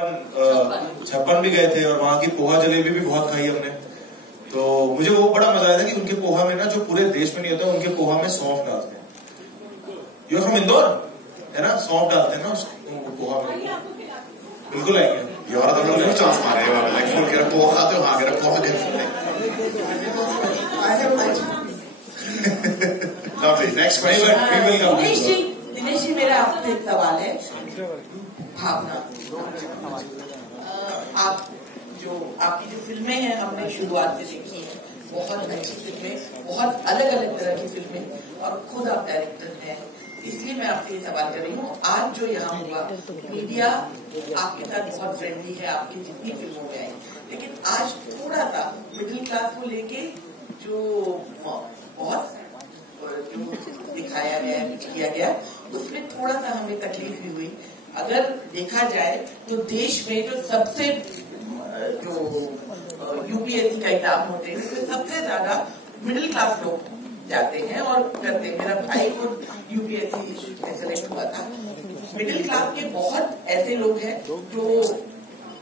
छप्पन भी गए थे और वहां की पोहा जलेबी भी बहुत खाई हमने। तो मुझे वो बड़ा मजा आया था कि उनके पोहा में ना, जो पूरे देश में नहीं होता, उनके पोहा में सौंफ डालते हैं। यू आर फ्रॉम इंदौर है ना, सौंफ डालते हैं ना उसको पोहा में। बिल्कुल आएंगे। Jag har en full chans med det. Like folk är på att du har det på det. Lovely. Next question. We will come. Dinesh ji मेरा आपसे एक सवाल है। भावना, आप जो आपकी जो फिल्में हैं हमने शुरुआत से देखी हैं, बहुत अच्छी फिल्में, बहुत अलग अलग तरह की फिल्में, और खुद आप डायरेक्टर हैं, इसलिए मैं आपसे ये सवाल कर रही हूँ। आज जो यहाँ हुआ, मीडिया आपके साथ बहुत फ्रेंडली है, आपकी जितनी फिल्मों में आई, लेकिन आज थोड़ा सा मिडिल क्लास को लेके जो बहुत दिखाया गया, किया गया, उसमें थोड़ा सा हमें तकलीफ भी हुई। अगर देखा जाए तो देश में जो सबसे जो यूपीएससी का एग्जाम होते हैं, उसमें सबसे ज्यादा मिडिल क्लास लोग जाते हैं और करते हैं। मेरा भाई को यूपीएससी सेलेक्ट हुआ था। मिडिल क्लास के बहुत ऐसे लोग हैं जो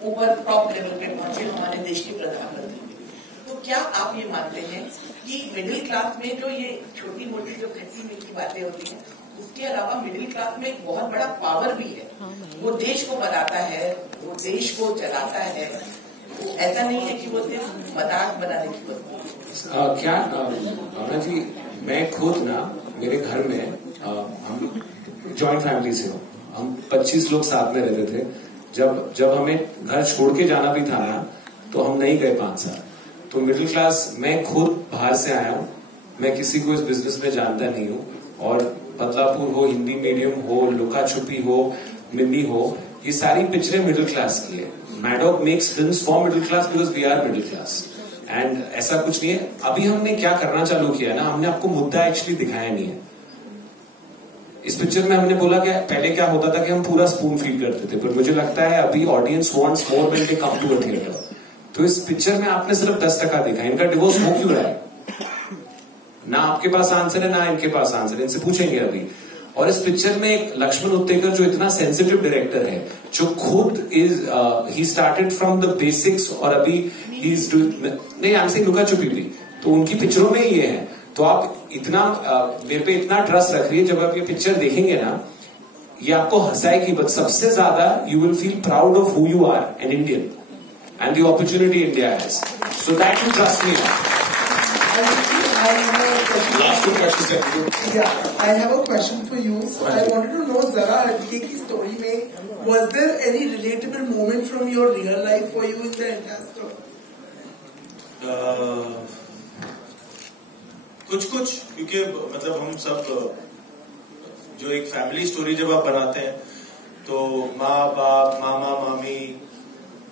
ऊपर टॉप लेवल पे पहुंचे, हमारे देश के प्रधानमंत्री। तो क्या आप ये मानते हैं कि मिडिल क्लास में जो ये छोटी मोटी जो खट्टी मीठी बातें होती हैं, उसके अलावा मिडिल क्लास में एक बहुत बड़ा पावर भी है, वो देश को बनाता है, वो देश को चलाता है, वो ऐसा नहीं है कि वो सिर्फ मजाक बनाने की वजह। क्या भावना जी, मैं खुद ना, मेरे घर में हम जॉइंट फैमिली से हो, हम 25 लोग साथ में रहते थे। जब हमें घर छोड़ के जाना भी था ना, तो हम नहीं गए 5 साल। तो मिडिल क्लास, मैं खुद बाहर से आया हूँ, मैं किसी को इस बिजनेस में जानता नहीं हूँ, और बदलापुर हो, हिंदी मीडियम हो, लुका छुपी हो, मिमी हो, ये सारी पिक्चरें मिडिल क्लास की है। Maddock makes films for middle class because we are middle class, and ऐसा कुछ नहीं है। अभी हमने क्या करना चालू किया ना, हमने आपको मुद्दा एक्चुअली दिखाया नहीं है। इस पिक्चर में हमने बोला कि पहले क्या होता था कि हम पूरा स्पून फीड करते थे, पर मुझे लगता है अभी audience wants more when they come to a theatre. तो इस पिक्चर में आपने सिर्फ 10% देखा। इनका डिवोर्स हो क्यों रहा है, ना आपके पास आंसर है, ना इनके पास आंसर है, इनसे पूछेंगे अभी। और इस पिक्चर में एक लक्ष्मण उत्तेकर जो इतना सेंसिटिव डायरेक्टर है, जो खुद he started from the basics, और अभी ही इज नहीं, आई एम सेइंग लुका छुपी भी, तो उनकी पिक्चरों में ये है। तो आप इतना मेरे पे इतना ट्रस्ट रख रही है, जब आप ये पिक्चर देखेंगे ना, ये आपको हंसाएगी, बट सबसे ज्यादा you will feel proud of who you are, an Indian, and the opportunity India has. So that you trust me. Last 2 questions. Yeah, I have a question for you. So I wanted to know, Zara Hadike की story में, was there any relatable moment from your real life for you in the entire story? कुछ, क्योंकि मतलब हम सब जो एक family story जब आप बनाते हैं, तो माँ बाप, मामा मामी,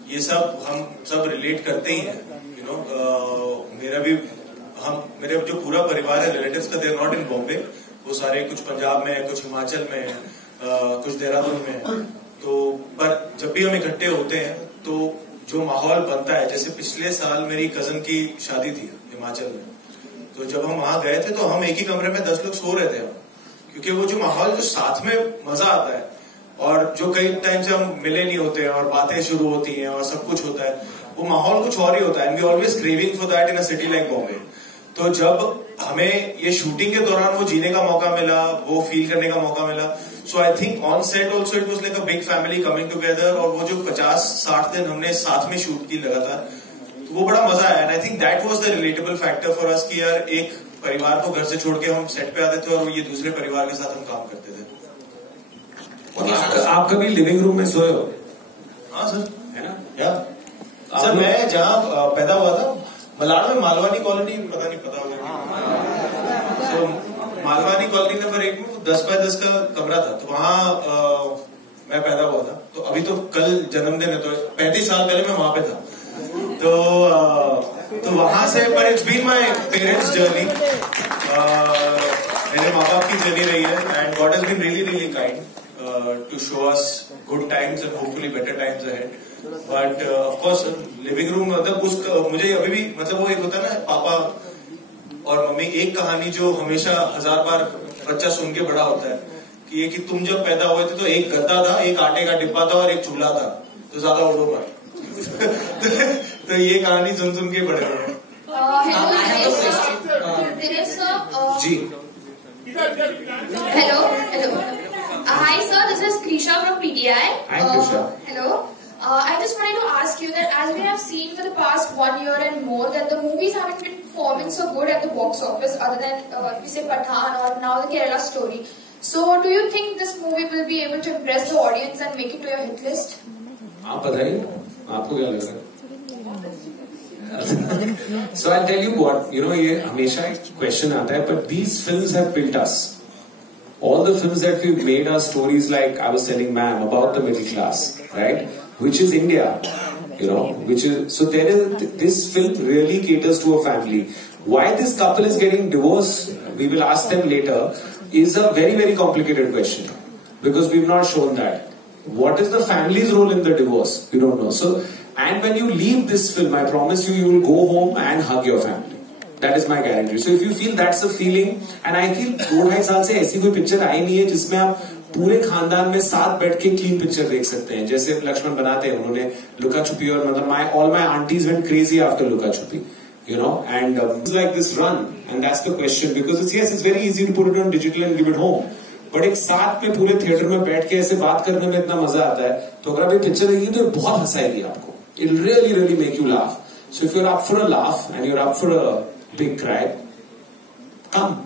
ये सब हम सब रिलेट करते ही हैं। यू नो, मेरे जो पूरा परिवार है, रिलेटिव्स का, they are not in Bombay, वो सारे कुछ पंजाब में है, कुछ हिमाचल में है, कुछ देहरादून में है। तो पर जब भी हम इकट्ठे होते हैं तो जो माहौल बनता है, जैसे पिछले साल मेरी कजन की शादी थी हिमाचल में, तो जब हम वहां गए थे तो हम एक ही कमरे में 10 लोग सो रहे थे, क्योंकि वो जो माहौल, जो साथ में मजा आता है, और जो कई टाइम से हम मिले नहीं होते हैं और बातें शुरू होती हैं और सब कुछ होता है, वो माहौल कुछ और ही होता है। And we always craving for that in a city like Bombay. तो जब हमें ये शूटिंग के दौरान वो जीने का मौका मिला, वो फील करने का मौका मिला, so I think on set also it was like a big family coming together. और वो जो 50-60 दिन हमने साथ में शूट की लगातार, तो वो बड़ा मजा आया। And I think that was the relatable factor for us कि यार, एक परिवार को घर से छोड़ के हम सेट पे आते थे और ये दूसरे परिवार के साथ हम काम करते थे। आप कभी लिविंग रूम में सोए हो? हाँ सर, है ना। या सर, मैं जहाँ पैदा हुआ था, मलाड में मालवानी कॉलोनी, पता नहीं पता होगा। तो मालवानी कॉलोनी नंबर 1 में 10 बाय 10 का कमरा था, तो वहाँ मैं पैदा हुआ था। तो अभी तो कल जन्मदिन है, तो 35 साल पहले मैं वहां पे था। तो वहां से, पर it's been my parents journey, मेरे माँ बाप की जर्नी रही है, and God has been really really kind to show us good times and hopefully better times ahead. But of course, living room, मतलब मुझे अभी भी, मतलब वो एक होता है ना, पापा और मम्मी, एक कहानी जो हमेशा 1000 बार बच्चा सुन के बड़ा होता है, कि तुम जब पैदा हुए थे तो एक गद्दा था, एक आटे का डिब्बा था और एक चूल्हा था। तो ज्यादा उड़ो मत। तो ये कहानी सुन सुन के बड़े बड़े। जी। Hello. Hi sir, this is Krisha from PTI. Hi Krisha. Hello. I just wanted to ask you that as we have seen for the past 1 year and more that the movies haven't been performing so good at the box office other than if we say Pathaan or now the Kerala Story. So do you think this movie will be able to impress the audience and make it to your hit list? आप बताइए, आपको क्या लग रहा है? So I'll tell you what, ये हमेशा एक question आता है, but these films have built us. All the films that we've made are stories like I was telling ma'am about the middle class, right? Which is India, so there is, this film really caters to a family. Why this couple is getting divorced, we will ask them later, is a very, very complicated question. Because we've not shown that. What is the family's role in the divorce? We don't know. So, and when you leave this film, I promise you, you will go home and hug your family. That is my guarantee. So if you feel that's a feeling, and I feel 2-2.5 साल से ऐसी कोई picture आई नहीं है जिसमें आप पूरे खानदान में साथ बैठ के क्लीन पिक्चर देख सकते हैं, जैसे लक्ष्मण बनाते हैं उन्होंने लुका छुपी, और मतलब all my aunties went crazy after लुका छुपी, and it's like this run, and that's the question, because it's very easy to put it on digital and give it home, but एक साथ में पूरे थिएटर में बैठ के ऐसे बात करने में इतना मजा आता है, तो अगर आप ये पिक्चर देखिए तो बहुत हंसाएगी आपको. It'll really, really make you laugh. So if you're up for a laugh and you're up for a big cry, come.